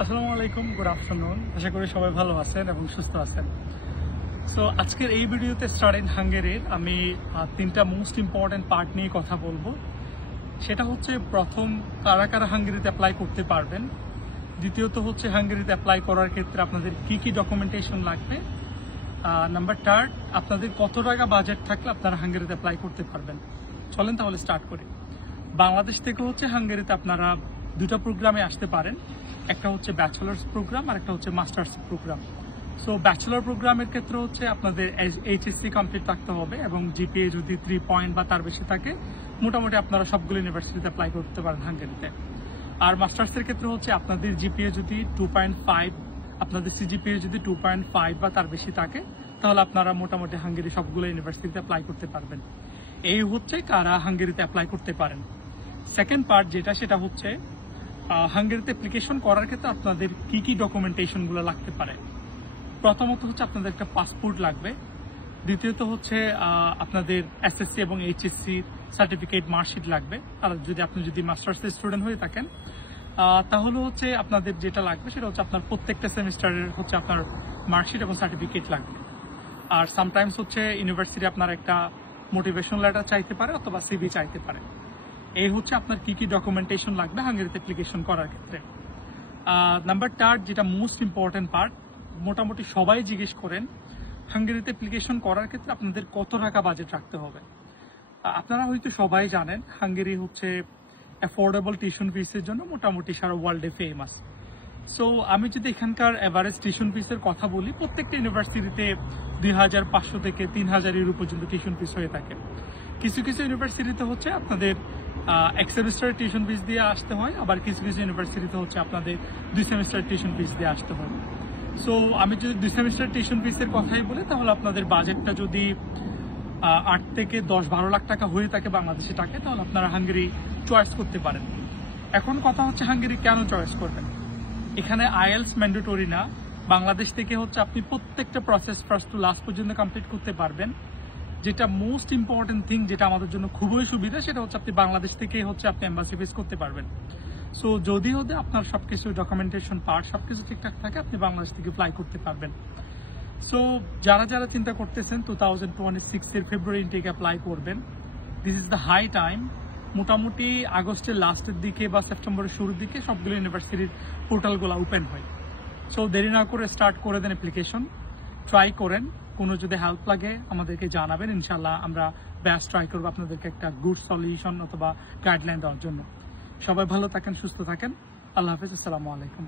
আসসালামু আলাইকুম, good afternoon. আশা করি সবাই ভালো আছেন এবং সুস্থ আছেন। সো আজকের এই ভিডিওতে স্টার্ট ইন হাঙ্গেরির আমি তিনটা মোস্ট ইম্পর্টেন্ট পার্ট নিয়ে কথা বলবো। সেটা হচ্ছে প্রথম, কারা কারা হাঙ্গেরিতে অ্যাপ্লাই করতে পারবেন। দ্বিতীয়ত হচ্ছে হাঙ্গেরিতে অ্যাপ্লাই করার ক্ষেত্রে আপনাদের কি কি ডকুমেন্টেশন লাগবে। নাম্বার থার্ড, আপনাদের কত টাকা বাজেট থাকলে আপনারা হাঙ্গেরিতে অ্যাপ্লাই করতে পারবেন। চলেন তাহলে স্টার্ট করি। বাংলাদেশ থেকে হচ্ছে হাঙ্গেরিতে আপনারা দুটো প্রোগ্রামে আসতে পারেন। একটা হচ্ছে ব্যাচেলার্স প্রোগ্রাম আর একটা হচ্ছে মাস্টার্স প্রোগ্রাম। সো ব্যাচেলার প্রোগ্রামের ক্ষেত্রে হচ্ছে আপনাদের এইচএসসি কমপ্লিট থাকতে হবে এবং জিপিএ যদি 3 পয়েন্ট বা তার বেশি থাকে মোটামুটি আপনারা সবগুলো ইউনিভার্সিটিতে অ্যাপ্লাই করতে পারেন হাঙ্গেরিতে। আর মাস্টার্সের ক্ষেত্রে হচ্ছে আপনাদের জিপিএ যদি 2.5, আপনাদের সিজিপিএ যদি 2.5 বা তার বেশি থাকে তাহলে আপনারা মোটামুটি হাঙ্গেরি সবগুলো ইউনিভার্সিটিতে অ্যাপ্লাই করতে পারবেন। এই হচ্ছে কারা হাঙ্গেরিতে অ্যাপ্লাই করতে পারেন। সেকেন্ড পার্ট সেটা হচ্ছে হাঙ্গেরিতে অ্যাপ্লিকেশন করার ক্ষেত্রে আপনাদের কি কি ডকুমেন্টেশনগুলো লাগতে পারে। প্রথমত হচ্ছে আপনাদের একটা পাসপোর্ট লাগবে। দ্বিতীয়ত হচ্ছে আপনাদের এসএসসি এবং এইচএসসি সার্টিফিকেট মার্কশিট লাগবে। আর আপনি যদি মাস্টার্সের স্টুডেন্ট হয়ে থাকেন তাহলে হচ্ছে আপনাদের যেটা লাগবে সেটা হচ্ছে আপনার প্রত্যেকটা সেমিস্টারের হচ্ছে আপনার মার্কশিট এবং সার্টিফিকেট লাগবে। আর সামটাইমস হচ্ছে ইউনিভার্সিটি আপনার একটা মোটিভেশন লেটার চাইতে পারে অথবা সিভি চাইতে পারে। এই হচ্ছে আপনার কি কি ডকুমেন্টেশন লাগবে হাঙ্গেরিতে অ্যাপ্লিকেশন করার ক্ষেত্রে। নাম্বার থার্ড, যেটা মোস্ট ইম্পর্টেন্ট পার্ট, মোটামুটি সবাই জিজ্ঞেস করেন হাঙ্গেরিতে অ্যাপ্লিকেশন করার ক্ষেত্রে আপনাদের কত টাকা বাজেট রাখতে হবে। আপনারা হয়তো সবাই জানেন হাঙ্গেরি হচ্ছে অ্যাফোর্ডেবল টিউশন ফিসের জন্য মোটামুটি সারা ওয়ার্ল্ডে ফেমাস। সো আমি যদি এখানকার এভারেজ টিউশন ফিসের কথা বলি, প্রত্যেকটা ইউনিভার্সিটিতে 2500 থেকে 3000 ইউরো পর্যন্ত টিউশন ফিস হয়ে থাকে। কিছু কিছু ইউনিভার্সিটিতে হচ্ছে আপনাদের এক সেমিস্টারের টিউশন ফিস দিয়ে আসতে হয়, আবার কিছু কিছু ইউনিভার্সিটিতে হচ্ছে আপনাদের 2 সেমিস্টার টিউশন ফিস দিয়ে আসতে হয়। সো আমি যদি 2 সেমিস্টার টিউশন ফিসের কথাই বলি তাহলে আপনাদের বাজেটটা যদি 8 থেকে 10-12 লাখ টাকা হয়ে থাকে বাংলাদেশি টাকায় তাহলে আপনারা হাঙ্গেরি চয়েস করতে পারেন। এখন কথা হচ্ছে হাঙ্গেরি কেন চয়েস করবেন। এখানে আইএলস ম্যান্ডেটরি না। বাংলাদেশ থেকে হচ্ছে আপনি প্রত্যেকটা প্রসেস ফার্স্ট টু লাস্ট পর্যন্ত কমপ্লিট করতে পারবেন। যেটা মোস্ট ইম্পর্টেন্ট থিং, যেটা আমাদের জন্য খুবই সুবিধা, সেটা হচ্ছে আপনি বাংলাদেশ থেকে হচ্ছে আপনি এম্বাসি ফেস করতে পারবেন। সো যদি আপনার সবকিছু ডকুমেন্টেশন পার্ট সবকিছু ঠিকঠাক থাকে আপনি বাংলাদেশ থেকে ফ্লাই করতে পারবেন। সো যারা যারা চিন্তা করতেছেন 2026 এর ফেব্রুয়ারি ইনটেক অ্যাপ্লাই করবেন, this is the high time. মোটামুটি আগস্টের লাস্টের দিকে বা সেপ্টেম্বরের শুরুর দিকে সবগুলো ইউনিভার্সিটির পোর্টালগুলো ওপেন হয়। সো দেরি না করে স্টার্ট করে দেন অ্যাপ্লিকেশন, ট্রাই করেন। কোনো যদি হেল্প লাগে আমাদেরকে জানাবেন, ইনশাল্লাহ আমরা বেস্ট ট্রাই করবো আপনাদেরকে একটা গুড সলিউশন অথবা গাইডলাইন দেওয়ার জন্য। সবাই ভালো থাকেন, সুস্থ থাকেন। আল্লাহ হাফেজ, আসসালামু আলাইকুম।